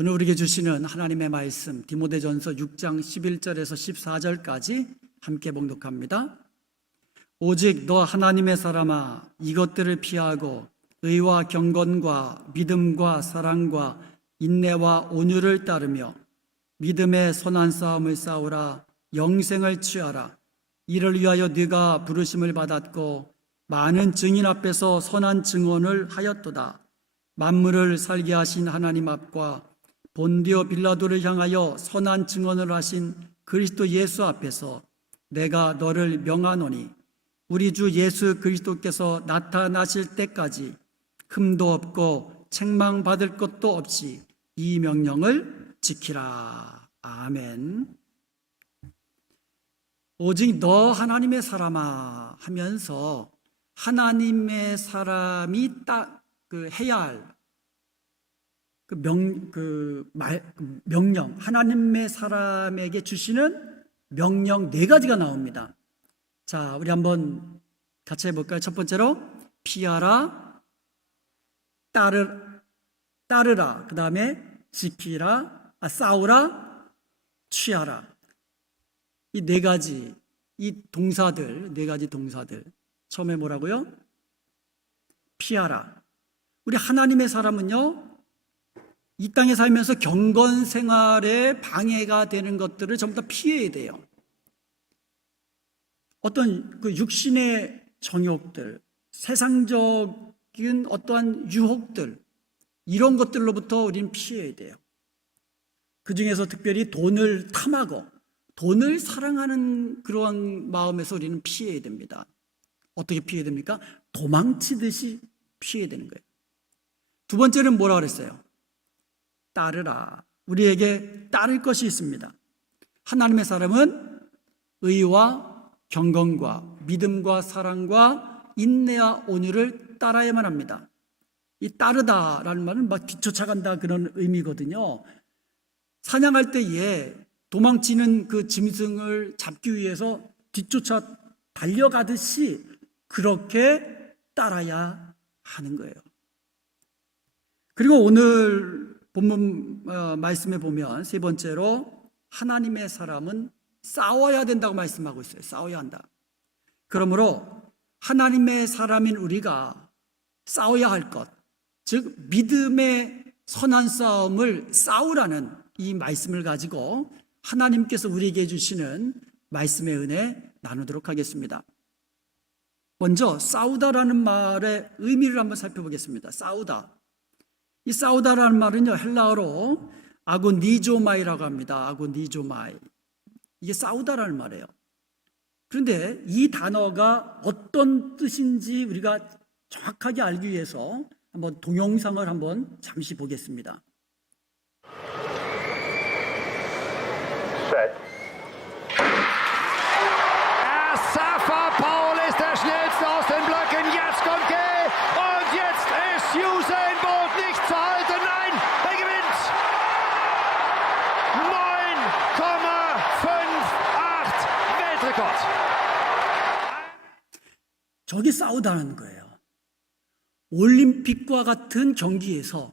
오늘 우리에게 주시는 하나님의 말씀 디모데전서 6장 11절에서 14절까지 함께 봉독합니다. 오직 너 하나님의 사람아, 이것들을 피하고 의와 경건과 믿음과 사랑과 인내와 온유를 따르며 믿음의 선한 싸움을 싸우라. 영생을 취하라. 이를 위하여 네가 부르심을 받았고 많은 증인 앞에서 선한 증언을 하였도다. 만물을 살게 하신 하나님 앞과 본디오 빌라도를 향하여 선한 증언을 하신 그리스도 예수 앞에서 내가 너를 명하노니 우리 주 예수 그리스도께서 나타나실 때까지 흠도 없고 책망받을 것도 없이 이 명령을 지키라. 아멘. 오직 너 하나님의 사람아 하면서 하나님의 사람이 해야 할 명령, 하나님의 사람에게 주시는 명령 4가지가 나옵니다. 자, 우리 한번 같이 해볼까요? 첫 번째로 피하라, 따르라, 그 다음에 지키라, 싸우라, 취하라. 이 4가지, 이 동사들, 4가지 동사들. 처음에 뭐라고요? 피하라. 우리 하나님의 사람은요, 이 땅에 살면서 경건 생활에 방해가 되는 것들을 전부 다 피해야 돼요. 어떤 그 육신의 정욕들, 세상적인 어떠한 유혹들, 이런 것들로부터 우리는 피해야 돼요. 그 중에서 특별히 돈을 탐하고 돈을 사랑하는 그러한 마음에서 우리는 피해야 됩니다. 어떻게 피해야 됩니까? 도망치듯이 피해야 되는 거예요. 두 번째는 뭐라 그랬어요? 따르라. 우리에게 따를 것이 있습니다. 하나님의 사람은 의와 경건과 믿음과 사랑과 인내와 온유를 따라야만 합니다. 이 따르다라는 말은 막 뒤쫓아간다 그런 의미거든요. 사냥할 때에 도망치는 그 짐승을 잡기 위해서 뒤쫓아 달려가듯이 그렇게 따라야 하는 거예요. 그리고 오늘 본문 말씀에 보면 세 번째로 하나님의 사람은 싸워야 된다고 말씀하고 있어요. 싸워야 한다. 그러므로 하나님의 사람인 우리가 싸워야 할 것, 즉 믿음의 선한 싸움을 싸우라는 이 말씀을 가지고 하나님께서 우리에게 주시는 말씀의 은혜 나누도록 하겠습니다. 먼저 싸우다라는 말의 의미를 한번 살펴보겠습니다. 싸우다. 이 싸우다라는 말은요, 헬라어로 아고니조마이라고 합니다. 아고니조마이. 이게 싸우다라는 말이에요. 그런데 이 단어가 어떤 뜻인지 우리가 정확하게 알기 위해서 한번 동영상을 한번 잠시 보겠습니다. Safa Paul ist der schnellste aus den Blöcken. Jetzt kommt Gay und jetzt ist Usain Bolt nicht zu halten. Nein, er gewinnt 9,58 Weltrekord. 저기 싸우다는 거예요. 올림픽과 같은 경기에서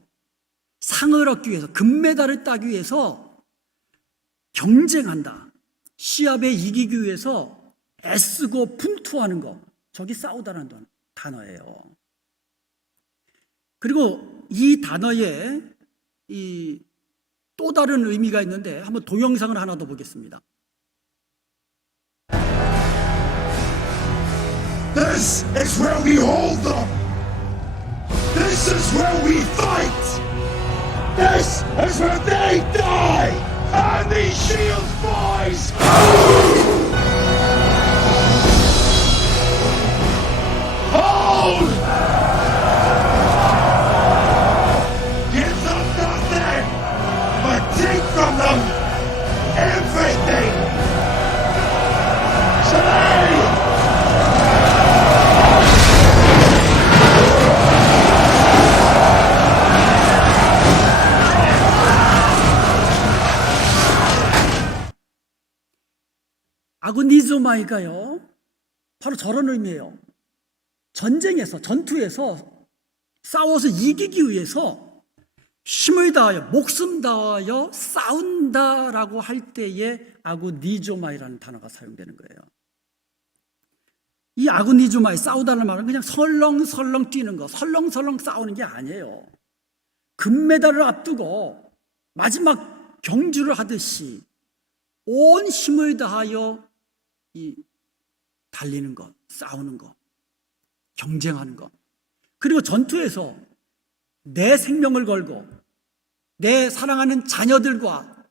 상을 얻기 위해서, 금메달을 따기 위해서 경쟁한다. 시합에 이기기 위해서 애쓰고 분투하는 거, 저기 싸우다는 단어예요. 그리고 이 단어에 또 다른 의미가 있는데 한번 동영상을 하나 더 보겠습니다. This is where we hold them. This is where we fight. This is where they die. And these Shield boys. Hold! Give them nothing, but take from them everything. Today! 아고니조마이가요, 바로 저런 의미예요. 전쟁에서, 전투에서 싸워서 이기기 위해서 힘을 다하여 목숨 다하여 싸운다라고 할 때에 아고니조마이라는 단어가 사용되는 거예요. 이 아고니조마이, 싸우다는 말은 그냥 설렁설렁 뛰는 거, 설렁설렁 싸우는 게 아니에요. 금메달을 앞두고 마지막 경주를 하듯이 온 힘을 다하여 달리는 것, 싸우는 것, 경쟁하는 것. 그리고 전투에서 내 생명을 걸고 내 사랑하는 자녀들과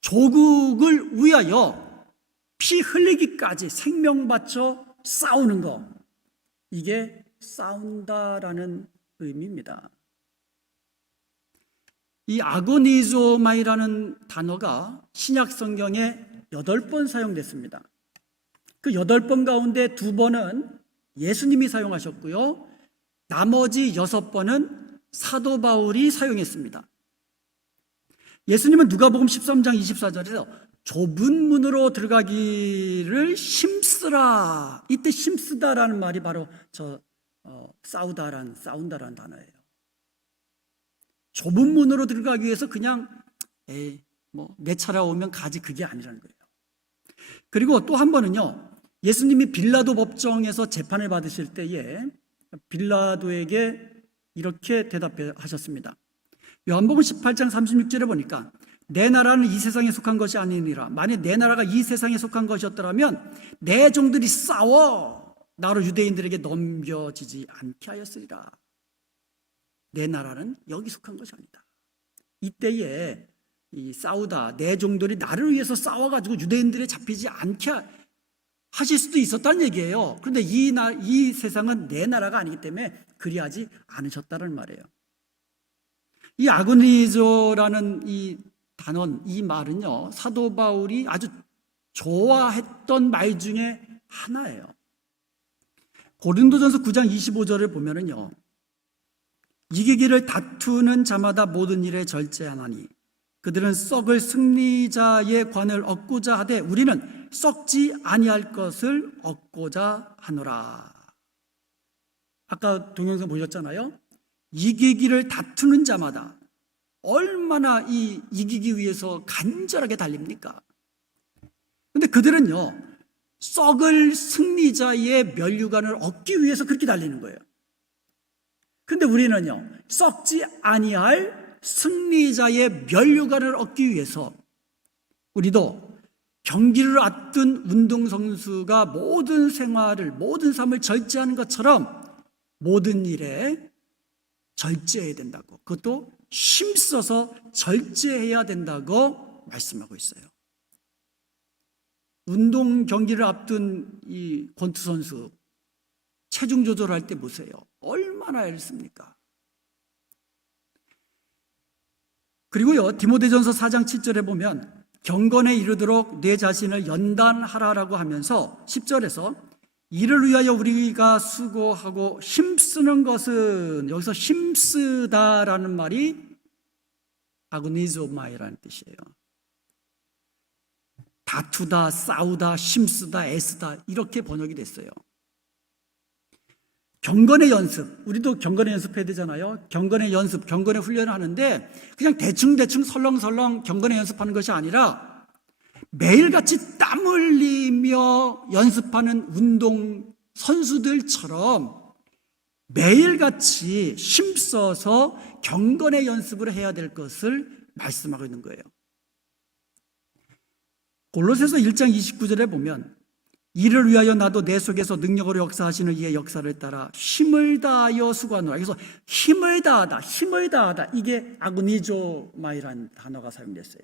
조국을 위하여 피 흘리기까지 생명 바쳐 싸우는 것. 이게 싸운다라는 의미입니다. 이 아고니조마이라는 단어가 신약 성경에 8번 사용됐습니다. 그 8번 가운데 2번은 예수님이 사용하셨고요. 나머지 6번은 사도 바울이 사용했습니다. 예수님은 누가복음 13장 24절에서 좁은 문으로 들어가기를 힘쓰라. 이때 힘쓰다라는 말이 바로 싸운다라는 단어예요. 좁은 문으로 들어가기 위해서 그냥 내 차례 오면 가지, 그게 아니라는 거예요. 그리고 또 한 번은요, 예수님이 빌라도 법정에서 재판을 받으실 때에 빌라도에게 이렇게 대답하셨습니다. 요한복음 18장 36절에 보니까 내 나라는 이 세상에 속한 것이 아니니라. 만약 내 나라가 이 세상에 속한 것이었더라면 내 종들이 싸워 나로 유대인들에게 넘겨지지 않게 하였으리라. 내 나라는 여기 속한 것이 아니다. 이때에 싸우다 내 종들이 나를 위해서 싸워가지고 유대인들에 잡히지 않게 하실 수도 있었다는 얘기예요. 그런데 이 세상은 내 나라가 아니기 때문에 그리하지 않으셨다는 말이에요. 이 아고니조라는 이 단원, 이 말은요, 사도 바울이 아주 좋아했던 말 중에 하나예요. 고린도전서 9장 25절을 보면은요, 이기기를 다투는 자마다 모든 일에 절제하나니 그들은 썩을 승리자의 관을 얻고자 하되 우리는 썩지 아니할 것을 얻고자 하노라. 아까 동영상 보셨잖아요. 이기기를 다투는 자마다 얼마나 이기기 위해서 간절하게 달립니까? 그런데 그들은요, 썩을 승리자의 면류관을 얻기 위해서 그렇게 달리는 거예요. 그런데 우리는요, 썩지 아니할 승리자의 면류관을 얻기 위해서 우리도 경기를 앞둔 운동선수가 모든 생활을, 모든 삶을 절제하는 것처럼 모든 일에 절제해야 된다고, 그것도 힘써서 절제해야 된다고 말씀하고 있어요. 운동 경기를 앞둔 이 권투 선수 체중 조절할 때 보세요. 얼마나 애를 씁니까? 그리고요, 디모데전서 4장 7절에 보면 경건에 이르도록 내 자신을 연단하라라고 하면서 10절에서 이를 위하여 우리가 수고하고 힘쓰는 것은, 여기서 힘쓰다라는 말이 아고니조마이라는 뜻이에요. 다투다, 싸우다, 힘쓰다, 애쓰다, 이렇게 번역이 됐어요. 경건의 연습, 우리도 경건의 연습해야 되잖아요. 경건의 연습, 경건의 훈련을 하는데 그냥 대충대충 설렁설렁 경건의 연습하는 것이 아니라 매일같이 땀 흘리며 연습하는 운동 선수들처럼 매일같이 힘써서 경건의 연습을 해야 될 것을 말씀하고 있는 거예요. 골로새서 1장 29절에 보면 이를 위하여 나도 내 속에서 능력으로 역사하시는 이의 역사를 따라 힘을 다하여 수고하노라. 그래서 힘을 다하다, 이게 아고니조마이라는 단어가 사용됐어요.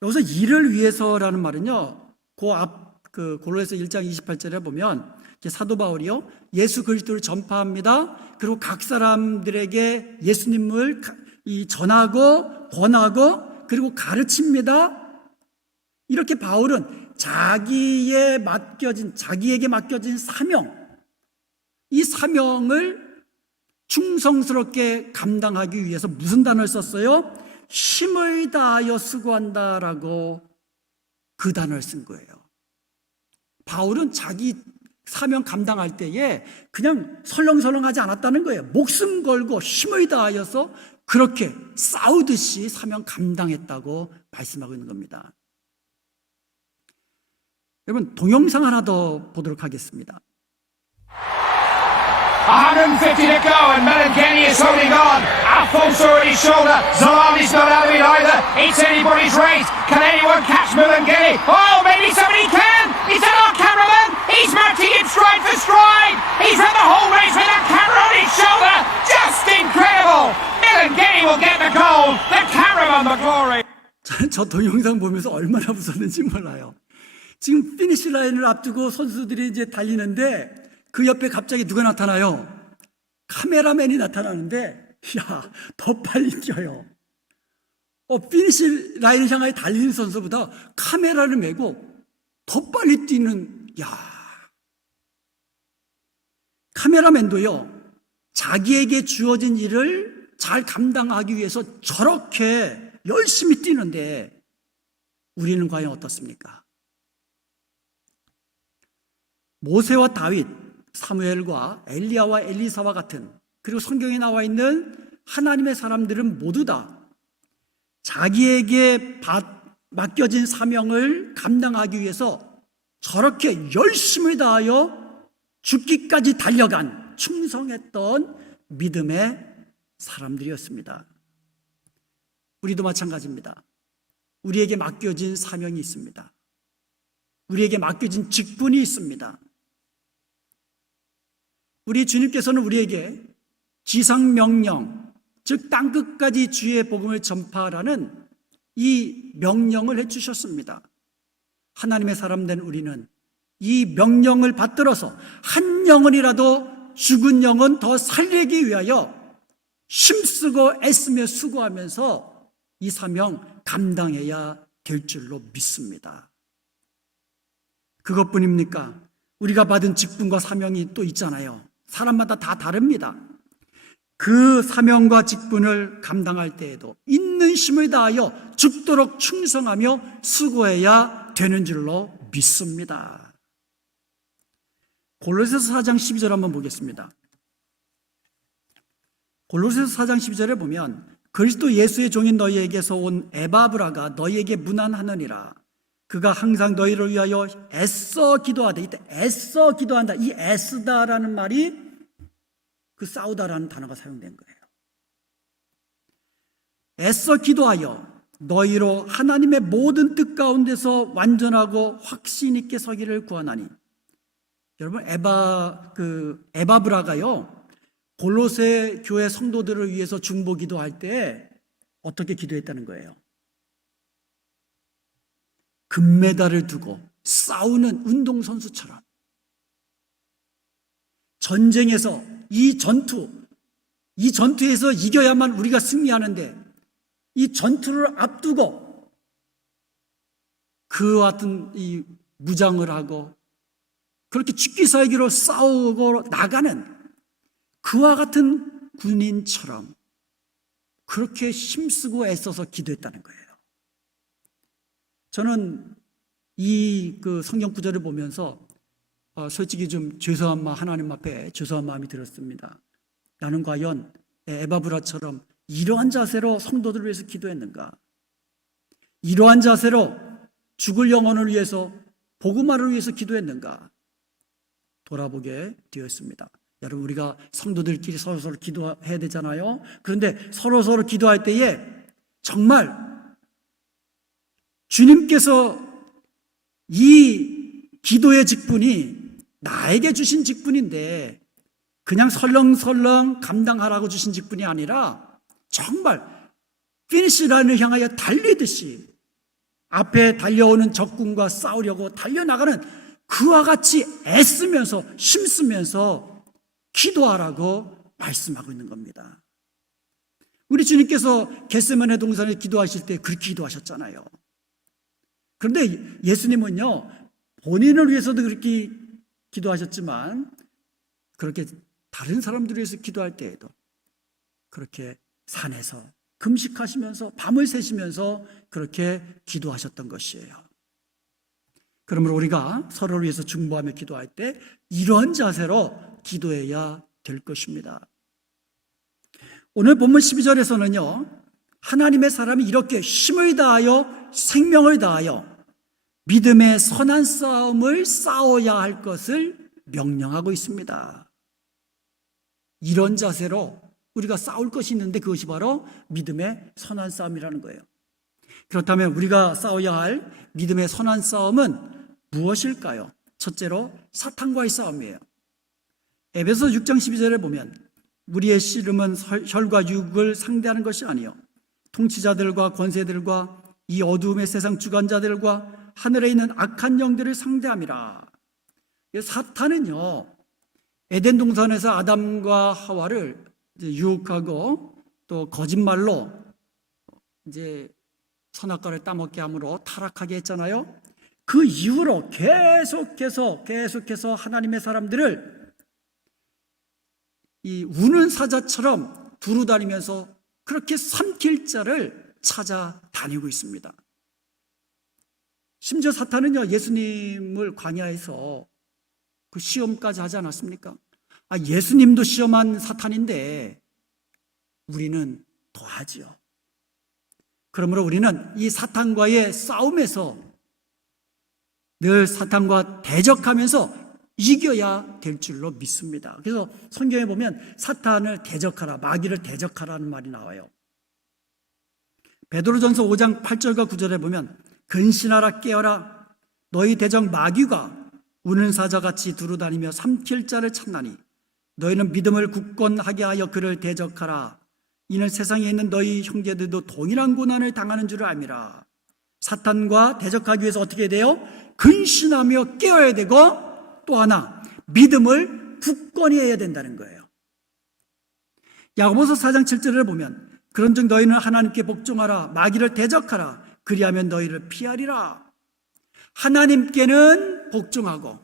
여기서 이를 위해서라는 말은요, 골로새서 1장 28절에 보면 사도 바울이요, 예수 그리스도를 전파합니다. 그리고 각 사람들에게 예수님을 전하고 권하고 그리고 가르칩니다. 이렇게 바울은 자기에게 맡겨진 사명, 이 사명을 충성스럽게 감당하기 위해서 무슨 단어를 썼어요? 힘을 다하여 수고한다라고 그 단어를 쓴 거예요. 바울은 자기 사명 감당할 때에 그냥 설렁설렁하지 않았다는 거예요. 목숨 걸고 힘을 다하여서 그렇게 싸우듯이 사명 감당했다고 말씀하고 있는 겁니다. 여러분, 동영상 하나 더 보도록 하겠습니다. 150 to go and Melangenny is holding on. Afonso on his shoulder. Zalami's not out of it either. It's anybody's race. Can anyone catch Melangenny? Oh, maybe somebody can. Is that our cameraman? He's marching in stride for stride. He's run the whole race with that camera on his shoulder. Just incredible. Melangenny will get the gold. The cameraman the glory. 저 동영상 보면서 얼마나 웃었는지 몰라요. 지금 피니시 라인을 앞두고 선수들이 이제 달리는데 그 옆에 갑자기 누가 나타나요? 카메라맨이 나타나는데, 야, 더 빨리 뛰어요. 피니시 라인을 향하여 달리는 선수보다 카메라를 메고 더 빨리 뛰는, 야. 카메라맨도요, 자기에게 주어진 일을 잘 감당하기 위해서 저렇게 열심히 뛰는데, 우리는 과연 어떻습니까? 모세와 다윗, 사무엘과 엘리야와 엘리사와 같은, 그리고 성경에 나와 있는 하나님의 사람들은 모두 다 자기에게 맡겨진 사명을 감당하기 위해서 저렇게 열심을 다하여 죽기까지 달려간 충성했던 믿음의 사람들이었습니다. 우리도 마찬가지입니다. 우리에게 맡겨진 사명이 있습니다. 우리에게 맡겨진 직분이 있습니다. 우리 주님께서는 우리에게 지상명령, 즉 땅끝까지 주의 복음을 전파하라는 이 명령을 해주셨습니다. 하나님의 사람 된 우리는 이 명령을 받들어서 한 영혼이라도 죽은 영혼 더 살리기 위하여 힘쓰고 애쓰며 수고하면서 이 사명 감당해야 될 줄로 믿습니다. 그것뿐입니까? 우리가 받은 직분과 사명이 또 있잖아요. 사람마다 다 다릅니다. 그 사명과 직분을 감당할 때에도 있는 힘을 다하여 죽도록 충성하며 수고해야 되는 줄로 믿습니다. 골로새서 4장 12절 한번 보겠습니다. 골로새서 4장 12절에 보면 그리스도 예수의 종인 너희에게서 온 에바브라가 너희에게 문안하느니라. 그가 항상 너희를 위하여 애써 기도하되, 이때 애써 기도한다. 이 애쓰다라는 말이 그 싸우다라는 단어가 사용된 거예요. 애써 기도하여 너희로 하나님의 모든 뜻 가운데서 완전하고 확신 있게 서기를 구하나니. 여러분, 에바브라가요, 골로새 교회 성도들을 위해서 중보 기도할 때 어떻게 기도했다는 거예요? 금메달을 두고 싸우는 운동선수처럼 전쟁에서 이 전투에서 이겨야만 우리가 승리하는데 이 전투를 앞두고 그와 같은 이 무장을 하고 그렇게 죽기 살기로 싸우고 나가는 그와 같은 군인처럼 그렇게 힘쓰고 애써서 기도했다는 거예요. 저는 이 성경 구절을 보면서 솔직히 좀 죄송한 마음, 하나님 앞에 죄송한 마음이 들었습니다. 나는 과연 에바브라처럼 이러한 자세로 성도들을 위해서 기도했는가? 이러한 자세로 죽을 영혼을 위해서, 복음화를 위해서 기도했는가? 돌아보게 되었습니다. 여러분, 우리가 성도들끼리 서로서로 기도해야 되잖아요. 그런데 서로서로 기도할 때에 정말 주님께서 이 기도의 직분이 나에게 주신 직분인데 그냥 설렁설렁 감당하라고 주신 직분이 아니라 정말 피니시 라인을 향하여 달리듯이 앞에 달려오는 적군과 싸우려고 달려나가는 그와 같이 애쓰면서 힘쓰면서 기도하라고 말씀하고 있는 겁니다. 우리 주님께서 겟세마네 동산에 기도하실 때 그렇게 기도하셨잖아요. 그런데 예수님은요, 본인을 위해서도 그렇게 기도하셨지만 그렇게 다른 사람들을 위해서 기도할 때에도 그렇게 산에서 금식하시면서 밤을 새시면서 그렇게 기도하셨던 것이에요. 그러므로 우리가 서로를 위해서 중보하며 기도할 때 이런 자세로 기도해야 될 것입니다. 오늘 본문 12절에서는요, 하나님의 사람이 이렇게 힘을 다하여 생명을 다하여 믿음의 선한 싸움을 싸워야 할 것을 명령하고 있습니다. 이런 자세로 우리가 싸울 것이 있는데 그것이 바로 믿음의 선한 싸움이라는 거예요. 그렇다면 우리가 싸워야 할 믿음의 선한 싸움은 무엇일까요? 첫째로 사탄과의 싸움이에요. 에베소 6장 12절에 보면 우리의 씨름은 혈과 육을 상대하는 것이 아니요 통치자들과 권세들과 이 어두움의 세상 주관자들과 하늘에 있는 악한 영들을 상대함이라. 사탄은요, 에덴 동산에서 아담과 하와를 유혹하고 또 거짓말로 이제 선악과를 따먹게 함으로 타락하게 했잖아요. 그 이후로 계속해서 하나님의 사람들을 이 우는 사자처럼 두루다니면서 그렇게 삼킬 자를 찾아다니고 있습니다. 심지어 사탄은요, 예수님을 광야에서 그 시험까지 하지 않았습니까? 예수님도 시험한 사탄인데 우리는 더하지요. 그러므로 우리는 이 사탄과의 싸움에서 늘 사탄과 대적하면서 이겨야 될 줄로 믿습니다. 그래서 성경에 보면 사탄을 대적하라, 마귀를 대적하라는 말이 나와요. 베드로전서 5장 8절과 9절에 보면 근신하라 깨어라 너희 대적 마귀가 우는 사자같이 두루다니며 삼킬 자를 찾나니 너희는 믿음을 굳건하게 하여 그를 대적하라. 이는 세상에 있는 너희 형제들도 동일한 고난을 당하는 줄을 알미라. 사탄과 대적하기 위해서 어떻게 돼요? 근신하며 깨어야 되고 또 하나 믿음을 굳건히 해야 된다는 거예요. 야고보서 4장 7절을 보면 그런즉 너희는 하나님께 복종하라 마귀를 대적하라 그리하면 너희를 피하리라. 하나님께는 복종하고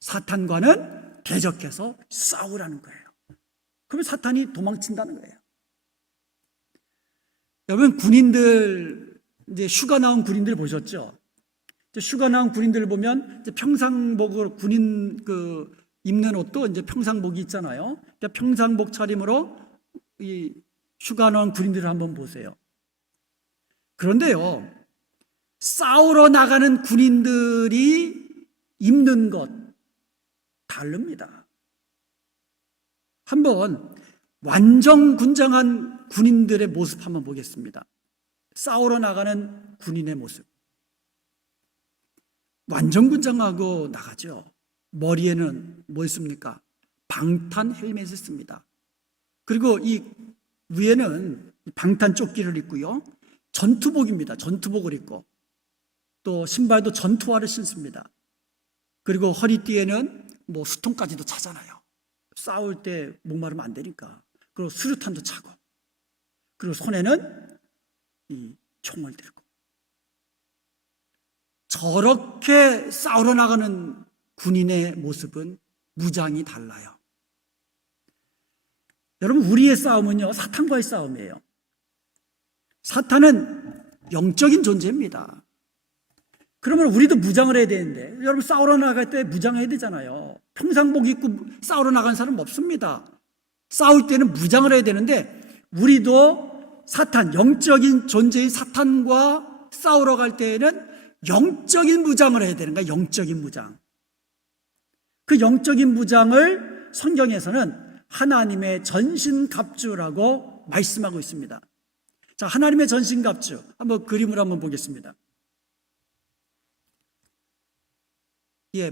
사탄과는 대적해서 싸우라는 거예요. 그러면 사탄이 도망친다는 거예요. 여러분 군인들 이제 휴가 나온 군인들 보셨죠? 휴가 나온 군인들을 보면 이제 평상복으로 군인 그 입는 옷도 이제 평상복이 있잖아요. 그러니까 평상복 차림으로 이 휴가 나온 군인들을 한번 보세요. 그런데요, 싸우러 나가는 군인들이 입는 것 다릅니다. 한번 완전군장한 군인들의 모습 한번 보겠습니다. 싸우러 나가는 군인의 모습. 완전군장하고 나가죠. 머리에는 뭐 있습니까? 방탄 헬멧을 씁니다. 그리고 이 위에는 방탄 조끼를 입고요. 전투복입니다. 전투복을 입고 또 신발도 전투화를 신습니다. 그리고 허리띠에는 뭐 수통까지도 차잖아요. 싸울 때 목마르면 안 되니까. 그리고 수류탄도 차고 그리고 손에는 이 총을 들고 저렇게 싸우러 나가는 군인의 모습은 무장이 달라요. 여러분 우리의 싸움은요 사탄과의 싸움이에요. 사탄은 영적인 존재입니다. 그러면 우리도 무장을 해야 되는데 여러분 싸우러 나갈 때 무장해야 되잖아요. 평상복 입고 싸우러 나가는 사람은 없습니다. 싸울 때는 무장을 해야 되는데 우리도 사탄, 영적인 존재인 사탄과 싸우러 갈 때에는 영적인 무장을 해야 되는 거야. 영적인 무장. 그 영적인 무장을 성경에서는 하나님의 전신갑주라고 말씀하고 있습니다. 자, 하나님의 전신갑주 한번 그림을 한번 보겠습니다.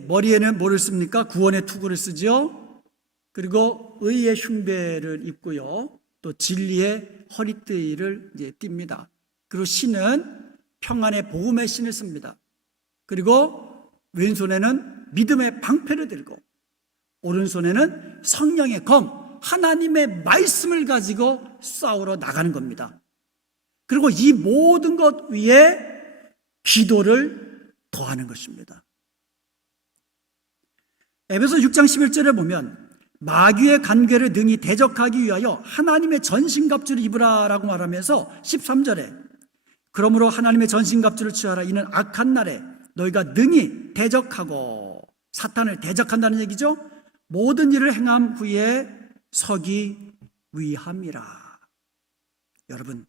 머리에는 뭐를 씁니까? 구원의 투구를 쓰죠. 그리고 의의 흉배를 입고요. 또 진리의 허리띠를 이제 띱니다. 그리고 신은 평안의 복음의 신을 씁니다. 그리고 왼손에는 믿음의 방패를 들고 오른손에는 성령의 검, 하나님의 말씀을 가지고 싸우러 나가는 겁니다. 그리고 이 모든 것 위에 기도를 더하는 것입니다. 에베소 6장 11절에 보면 마귀의 간궤를 능히 대적하기 위하여 하나님의 전신갑주를 입으라 라고 말하면서 13절에 그러므로 하나님의 전신갑주를 취하라 이는 악한 날에 너희가 능히 대적하고 사탄을 대적한다는 얘기죠. 모든 일을 행함 후에 서기 위함이라. 여러분,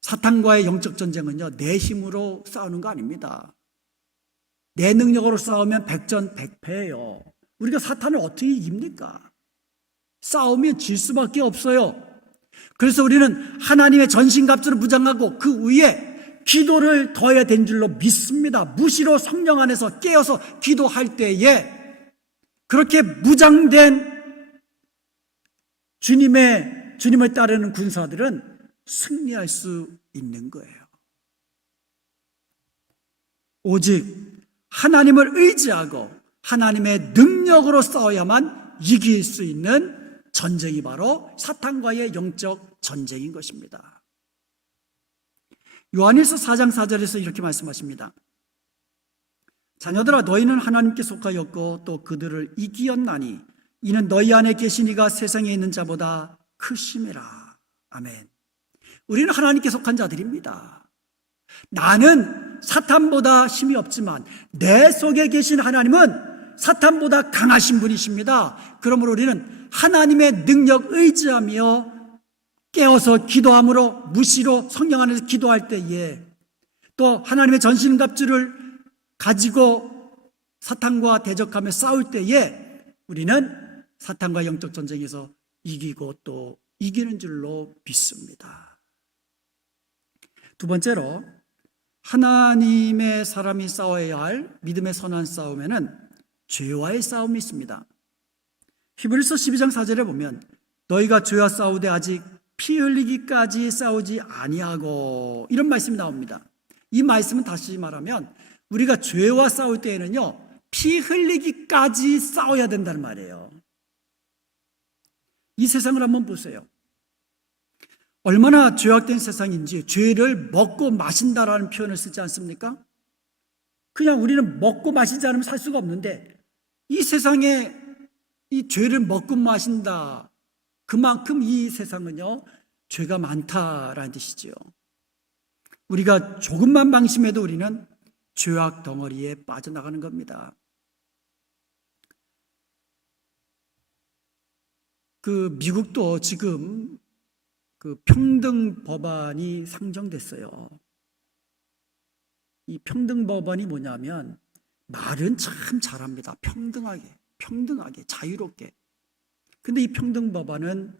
사탄과의 영적 전쟁은요, 내 힘으로 싸우는 거 아닙니다. 내 능력으로 싸우면 백전백패예요. 우리가 사탄을 어떻게 이깁니까? 싸우면 질 수밖에 없어요. 그래서 우리는 하나님의 전신갑주를 무장하고 그 위에 기도를 더해야 된 줄로 믿습니다. 무시로 성령 안에서 깨어서 기도할 때에 그렇게 무장된 주님을 따르는 군사들은 승리할 수 있는 거예요. 오직 하나님을 의지하고 하나님의 능력으로 싸워야만 이길 수 있는 전쟁이 바로 사탄과의 영적 전쟁인 것입니다. 요한일서 4장 4절에서 이렇게 말씀하십니다. 자녀들아, 너희는 하나님께 속하였고 또 그들을 이기었나니 이는 너희 안에 계신 이가 세상에 있는 자보다 크심이라. 아멘. 우리는 하나님께 속한 자들입니다. 나는 사탄보다 힘이 없지만 내 속에 계신 하나님은 사탄보다 강하신 분이십니다. 그러므로 우리는 하나님의 능력 의지하며 깨어서 기도함으로 무시로 성령 안에서 기도할 때에 또 하나님의 전신갑주를 가지고 사탄과 대적하며 싸울 때에 우리는 사탄과 영적 전쟁에서 이기고 또 이기는 줄로 믿습니다. 두 번째로 하나님의 사람이 싸워야 할 믿음의 선한 싸움에는 죄와의 싸움이 있습니다. 히브리서 12장 4절에 보면 너희가 죄와 싸우되 아직 피 흘리기까지 싸우지 아니하고 이런 말씀이 나옵니다. 이 말씀은 다시 말하면 우리가 죄와 싸울 때에는요 피 흘리기까지 싸워야 된다는 말이에요. 이 세상을 한번 보세요. 얼마나 죄악된 세상인지 죄를 먹고 마신다라는 표현을 쓰지 않습니까? 그냥 우리는 먹고 마시지 않으면 살 수가 없는데 이 세상에 이 죄를 먹고 마신다. 그만큼 이 세상은요 죄가 많다라는 뜻이죠. 우리가 조금만 방심해도 우리는 죄악 덩어리에 빠져나가는 겁니다. 그 미국도 지금 그 평등 법안이 상정됐어요. 이 평등 법안이 뭐냐면 말은 참 잘합니다. 평등하게, 자유롭게. 근데 이 평등 법안은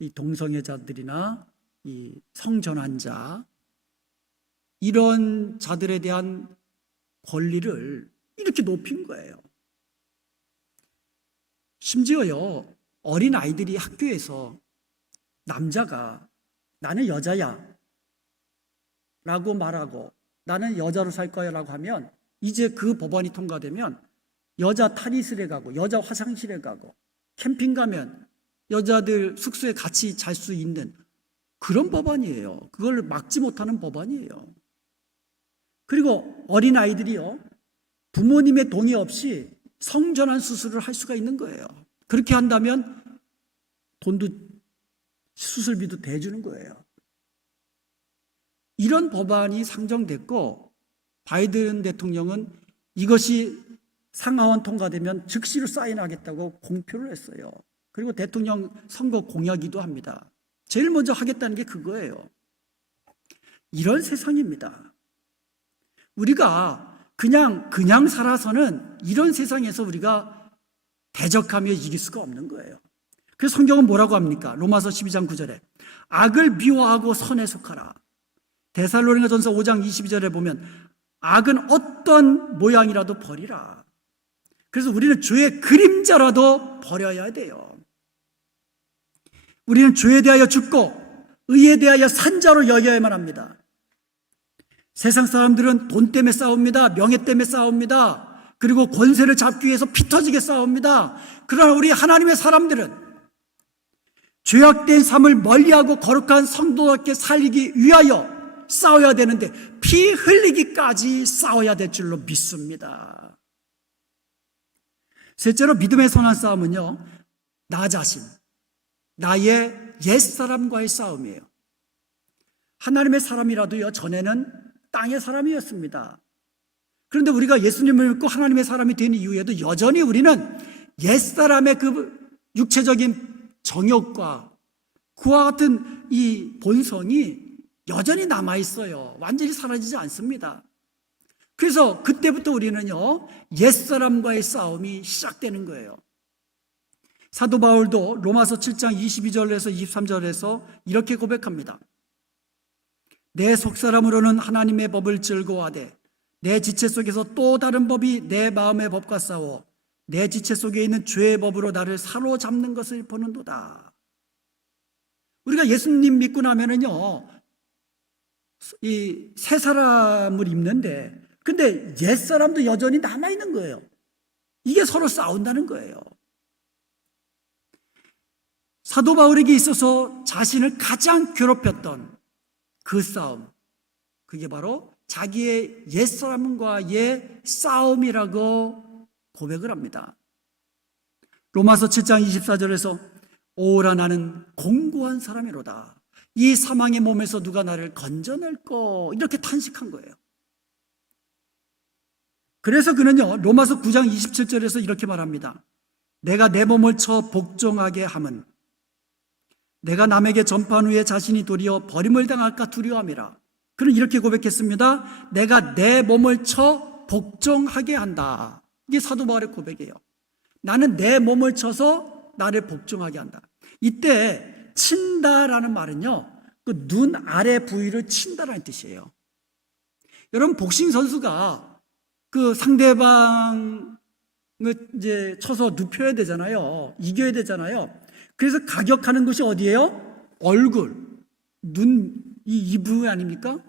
이 동성애자들이나 이 성전환자 이런 자들에 대한 권리를 이렇게 높인 거예요. 심지어요, 어린 아이들이 학교에서 남자가 나는 여자야 라고 말하고 나는 여자로 살 거야 라고 하면 이제 그 법안이 통과되면 여자 탈의실에 가고 여자 화장실에 가고 캠핑 가면 여자들 숙소에 같이 잘 수 있는 그런 법안이에요. 그걸 막지 못하는 법안이에요. 그리고 어린 아이들이요 부모님의 동의 없이 성전환 수술을 할 수가 있는 거예요. 그렇게 한다면 돈도 수술비도 대주는 거예요. 이런 법안이 상정됐고 바이든 대통령은 이것이 상하원 통과되면 즉시로 사인하겠다고 공표를 했어요. 그리고 대통령 선거 공약이기도 합니다. 제일 먼저 하겠다는 게 그거예요. 이런 세상입니다. 우리가 그냥 살아서는 이런 세상에서 우리가 대적하며 이길 수가 없는 거예요. 그래서 성경은 뭐라고 합니까? 로마서 12장 9절에 악을 미워하고 선에 속하라. 데살로니가전서 5장 22절에 보면 악은 어떤 모양이라도 버리라. 그래서 우리는 죄의 그림자라도 버려야 돼요. 우리는 죄에 대하여 죽고 의에 대하여 산자로 여겨야만 합니다. 세상 사람들은 돈 때문에 싸웁니다. 명예 때문에 싸웁니다. 그리고 권세를 잡기 위해서 피 터지게 싸웁니다. 그러나 우리 하나님의 사람들은 죄악된 삶을 멀리하고 거룩한 성도답게 살기 위하여 싸워야 되는데 피 흘리기까지 싸워야 될 줄로 믿습니다. 셋째로 믿음의 선한 싸움은요, 나 자신, 나의 옛사람과의 싸움이에요. 하나님의 사람이라도요, 전에는 땅의 사람이었습니다. 그런데 우리가 예수님을 믿고 하나님의 사람이 된 이후에도 여전히 우리는 옛사람의 그 육체적인 정욕과 그와 같은 이 본성이 여전히 남아있어요. 완전히 사라지지 않습니다. 그래서 그때부터 우리는요, 옛사람과의 싸움이 시작되는 거예요. 사도 바울도 로마서 7장 22절에서 23절에서 이렇게 고백합니다. 내 속사람으로는 하나님의 법을 즐거워하되 내 지체 속에서 또 다른 법이 내 마음의 법과 싸워 내 지체 속에 있는 죄의 법으로 나를 사로잡는 것을 보는도다. 우리가 예수님 믿고 나면은요, 이 새 사람을 입는데, 근데 옛 사람도 여전히 남아 있는 거예요. 이게 서로 싸운다는 거예요. 사도 바울에게 있어서 자신을 가장 괴롭혔던 그 싸움, 그게 바로 자기의 옛 사람과의 싸움이라고 고백을 합니다. 로마서 7장 24절에서 오라 나는 공고한 사람이로다. 이 사망의 몸에서 누가 나를 건져낼꼬, 이렇게 탄식한 거예요. 그래서 그는요, 로마서 9장 27절에서 이렇게 말합니다. 내가 내 몸을 쳐 복종하게 함은 내가 남에게 전파한 후에 자신이 도리어 버림을 당할까 두려움이라. 그는 이렇게 고백했습니다. 내가 내 몸을 쳐 복종하게 한다. 이게 사도 바울의 고백이에요. 나는 내 몸을 쳐서 나를 복종하게 한다. 이때 친다라는 말은요, 그 눈 아래 부위를 친다라는 뜻이에요. 여러분, 복싱 선수가 그 상대방을 이제 쳐서 눕혀야 되잖아요. 이겨야 되잖아요. 그래서 가격하는 것이 어디예요? 얼굴, 눈, 이 부위 아닙니까?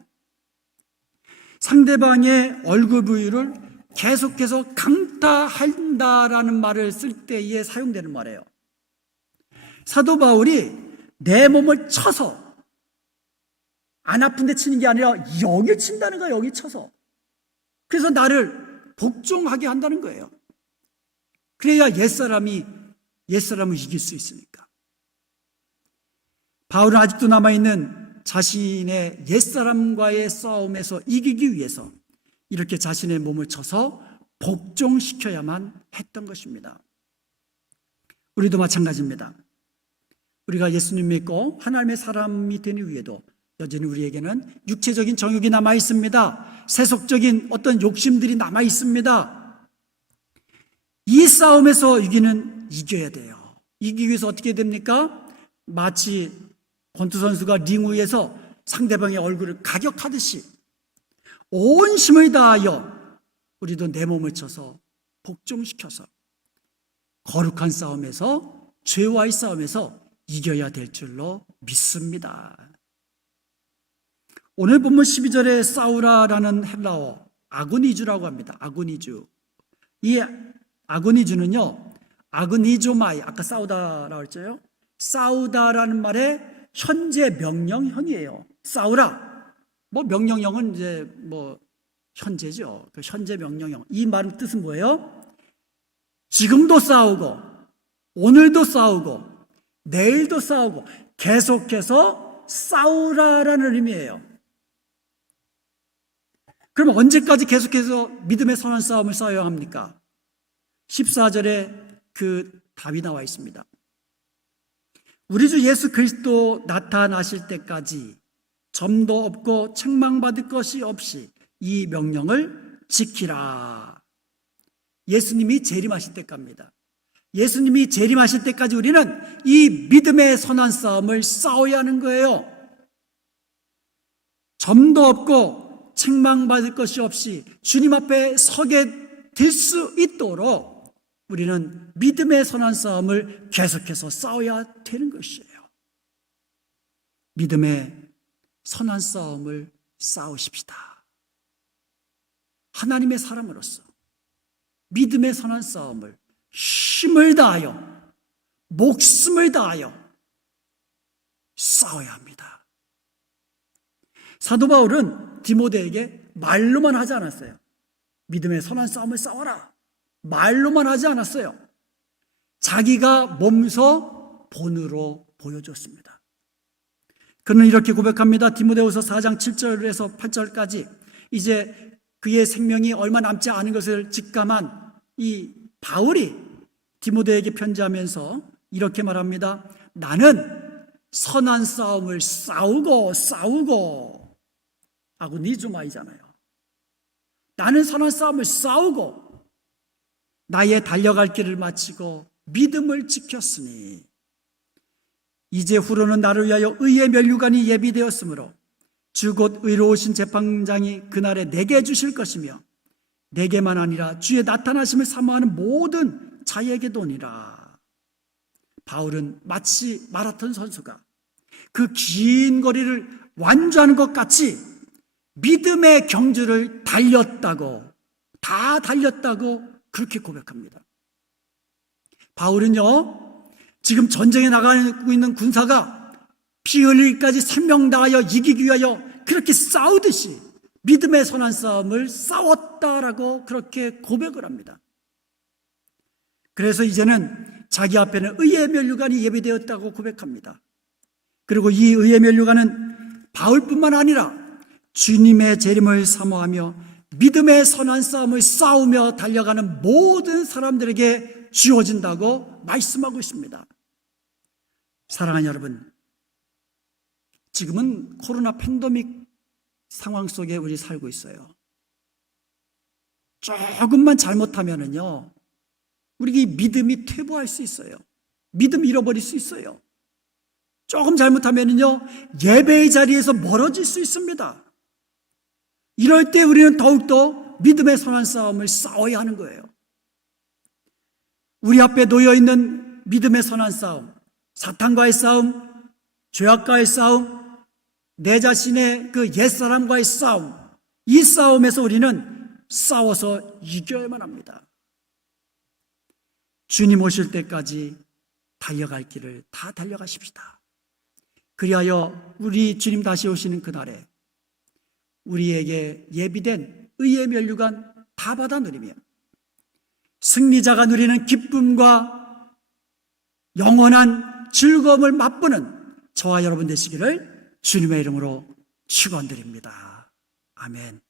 상대방의 얼굴 부위를 계속해서 강타한다라는 말을 쓸 때에 사용되는 말이에요. 사도 바울이 내 몸을 쳐서, 안 아픈데 치는 게 아니라 여기 친다는 거야, 여기 쳐서. 그래서 나를 복종하게 한다는 거예요. 그래야 옛사람을 이길 수 있으니까. 바울은 아직도 남아있는 자신의 옛사람과의 싸움에서 이기기 위해서 이렇게 자신의 몸을 쳐서 복종시켜야만 했던 것입니다. 우리도 마찬가지입니다. 우리가 예수님 믿고 하나님의 사람이 되기 위해도 여전히 우리에게는 육체적인 정욕이 남아 있습니다. 세속적인 어떤 욕심들이 남아 있습니다. 이 싸움에서 이겨야 돼요. 이기기 위해서 어떻게 됩니까? 마치 권투 선수가 링 위에서 상대방의 얼굴을 가격하듯이 온 힘을 다하여 우리도 내 몸을 쳐서 복종시켜서 거룩한 싸움에서, 죄와의 싸움에서 이겨야 될 줄로 믿습니다. 오늘 본문 12절에 싸우라라는 헬라어 아고니주라고 합니다. 아고니주. 이 아고니주는요, 아그니조마이, 아까 싸우다라고 했죠. 싸우다라는 말의 현재 명령형이에요. 싸우라. 뭐 명령형은 이제 뭐 현재죠. 그 현재 명령형. 이 말의 뜻은 뭐예요? 지금도 싸우고, 오늘도 싸우고, 내일도 싸우고, 계속해서 싸우라라는 의미예요. 그럼 언제까지 계속해서 믿음의 선한 싸움을 싸워야 합니까? 14절에 그 답이 나와 있습니다. 우리 주 예수 그리스도 나타나실 때까지 점도 없고 책망받을 것이 없이 이 명령을 지키라. 예수님이 재림하실 때까지입니다. 예수님이 재림하실 때까지 우리는 이 믿음의 선한 싸움을 싸워야 하는 거예요. 점도 없고 책망받을 것이 없이 주님 앞에 서게 될 수 있도록 우리는 믿음의 선한 싸움을 계속해서 싸워야 되는 것이에요. 믿음의 선한 싸움을 싸우십시다. 하나님의 사람으로서 믿음의 선한 싸움을 힘을 다하여, 목숨을 다하여 싸워야 합니다. 사도 바울은 디모데에게 말로만 하지 않았어요. 믿음의 선한 싸움을 싸워라. 말로만 하지 않았어요. 자기가 몸소 본으로 보여줬습니다. 그는 이렇게 고백합니다. 디모데후서 4장 7절에서 8절까지 이제 그의 생명이 얼마 남지 않은 것을 직감한 이 바울이 디모데에게 편지하면서 이렇게 말합니다. 나는 선한 싸움을 싸우고 하고 니주마이잖아요. 나는 선한 싸움을 싸우고 나의 달려갈 길을 마치고 믿음을 지켰으니 이제 후로는 나를 위하여 의의 면류관이 예비되었으므로 주 곧 의로우신 재판장이 그날에 내게 주실 것이며 내게만 아니라 주의 나타나심을 사모하는 모든 자에게도니라. 바울은 마치 마라톤 선수가 그 긴 거리를 완주하는 것 같이 믿음의 경주를 달렸다고, 다 달렸다고 그렇게 고백합니다. 바울은요, 지금 전쟁에 나가고 있는 군사가 피 흘리기까지 생명 다하여 이기기 위하여 그렇게 싸우듯이 믿음의 선한 싸움을 싸웠다라고 그렇게 고백을 합니다. 그래서 이제는 자기 앞에는 의의 면류관이 예비되었다고 고백합니다. 그리고 이 의의 면류관은 바울뿐만 아니라 주님의 재림을 사모하며 믿음의 선한 싸움을 싸우며 달려가는 모든 사람들에게 주어진다고 말씀하고 있습니다. 사랑하는 여러분, 지금은 코로나 팬데믹 상황 속에 우리 살고 있어요. 조금만 잘못하면은요, 우리 믿음이 퇴보할 수 있어요. 믿음 잃어버릴 수 있어요. 조금 잘못하면은요, 예배의 자리에서 멀어질 수 있습니다. 이럴 때 우리는 더욱더 믿음의 선한 싸움을 싸워야 하는 거예요. 우리 앞에 놓여 있는 믿음의 선한 싸움, 사탄과의 싸움, 죄악과의 싸움, 내 자신의 그 옛사람과의 싸움, 이 싸움에서 우리는 싸워서 이겨야만 합니다. 주님 오실 때까지 달려갈 길을 다 달려가십시다. 그리하여 우리 주님 다시 오시는 그날에 우리에게 예비된 의의 면류관 다 받아 누리며 승리자가 누리는 기쁨과 영원한 즐거움을 맛보는 저와 여러분 되시기를 주님의 이름으로 축원드립니다. 아멘.